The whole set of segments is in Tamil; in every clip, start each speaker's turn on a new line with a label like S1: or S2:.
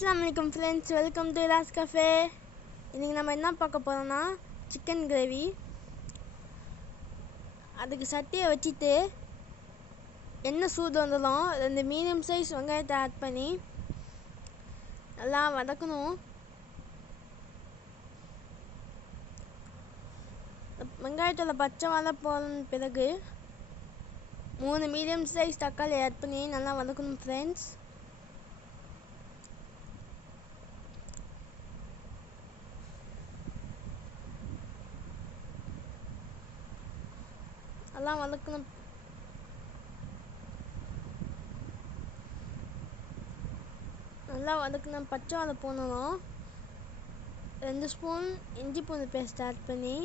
S1: அஸ்லாம் வலைக்கம் friends welcome to Ras cafe இன்றைக்கி நம்ம என்ன பார்க்க போகிறோம்னா சிக்கன் கிரேவி அதுக்கு சட்டியை வச்சுட்டு எண்ணெய் சூடு வந்துடும் ரெண்டு மீடியம் சைஸ் வெங்காயத்தை ஆட் பண்ணி நல்லா வதக்கணும். வெங்காயத்தில் பச்சை வாழை போன பிறகு மூணு மீடியம் சைஸ் தக்காளி ஆட் பண்ணி நல்லா வதக்கணும் ஃப்ரெண்ட்ஸ் எல்லாம் வளர்க்கணும் நல்லா வதக்கணும் பச்சை வாழை போனதும் ரெண்டு ஸ்பூன் இஞ்சி பூண்டு பேஸ்ட் ஆட் பண்ணி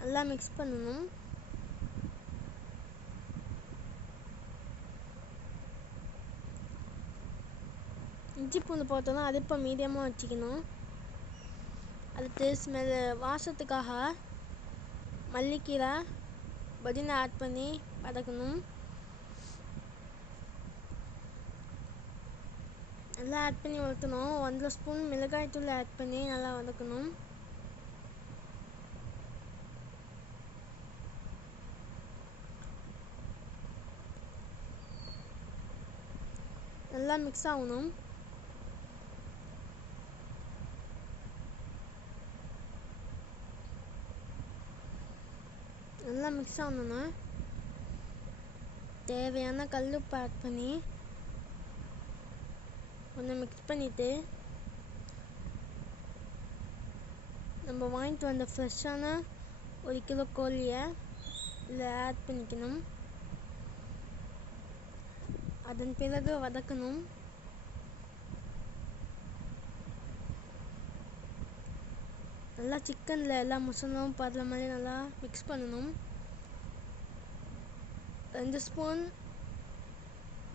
S1: நல்லா மிக்ஸ் பண்ணணும். இஞ்சி பூண்டு போட்டோன்னா அது இப்போ மீடியமாக வச்சுக்கணும். அடுத்து ஸ்மெல் வாசத்துக்காக மல்லிக்கீரை புதினா ஆட் பண்ணி வதக்கணும் நல்லா ஆட் பண்ணி வதக்கணும் ஒன்றரை ஸ்பூன் மிளகாய் தூள் ஆட் பண்ணி நல்லா வதக்கணும் நல்லா மிக்ஸ் ஆகணும் நல்லா மிக்ஸ் ஆகணும்னா தேவையான கல்லுப்பு ஆட் பண்ணி கொஞ்சம் மிக்ஸ் பண்ணிவிட்டு நம்ம வாங்கிட்டு வந்த ஃப்ரெஷ்ஷான ஒரு கிலோ கோழியை இதில் ஆட் பண்ணிக்கணும். அதன் பிறகு வதக்கணும். நல்லா சிக்கனில் எல்லா மசாலாவும் படுற மாதிரி நல்லா மிக்ஸ் பண்ணணும். ரெண்டு ஸ்பூன்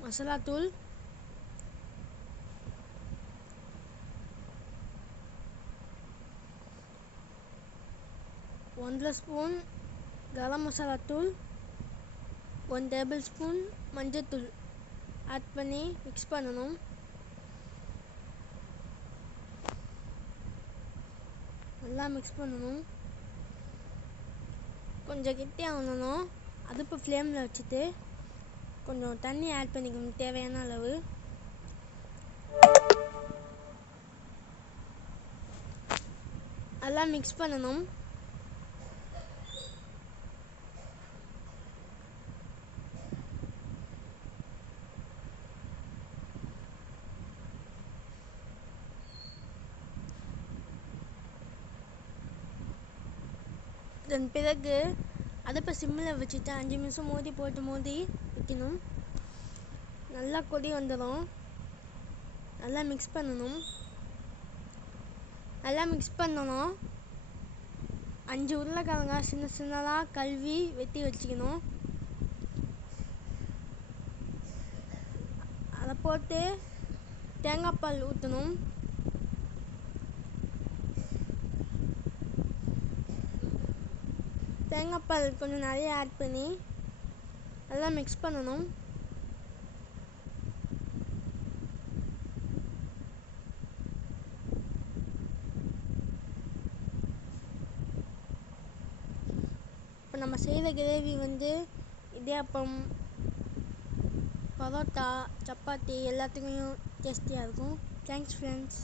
S1: மசாலா தூள். ஒன்றரை ஸ்பூன் கரம் மசாலா தூள். ஒன் டேபிள் ஸ்பூன் மஞ்சத்தூள். ஆட் பண்ணி மிக்ஸ் பண்ணணும். நல்லா மிக்ஸ் பண்ணணும். கொஞ்சம் கெட்டியாகணும் அடுப்பு ஃப்ளேமில் வச்சுட்டு கொஞ்சம் தண்ணி ஆட் பண்ணிக்கணும். தேவையான அளவு. நல்லா மிக்ஸ் பண்ணணும். அதன் பிறகு அடுப்பை சிம்மில் வச்சுட்டு அஞ்சு நிமிஷம் மோதி போட்டு மோதி வைக்கணும். நல்லா கொதி வந்துடும் நல்லா மிக்ஸ் பண்ணணும். நல்லா மிக்ஸ் பண்ணணும். அஞ்சு உருளைக்கிழங்க சின்ன சின்னதாக கழுவி வெட்டி வச்சுக்கணும். அதை போட்டு தேங்காய் பால் ஊற்றணும் தேங்காய்பால் கொஞ்சம் நிறைய ஆட் பண்ணி நல்லா மிக்ஸ் பண்ணணும். இப்போ நம்ம செய்கிற கிரேவி வந்து இடியாப்பம் பரோட்டா சப்பாத்தி எல்லாத்துக்கும் டேஸ்டியாக இருக்கும். Thanks friends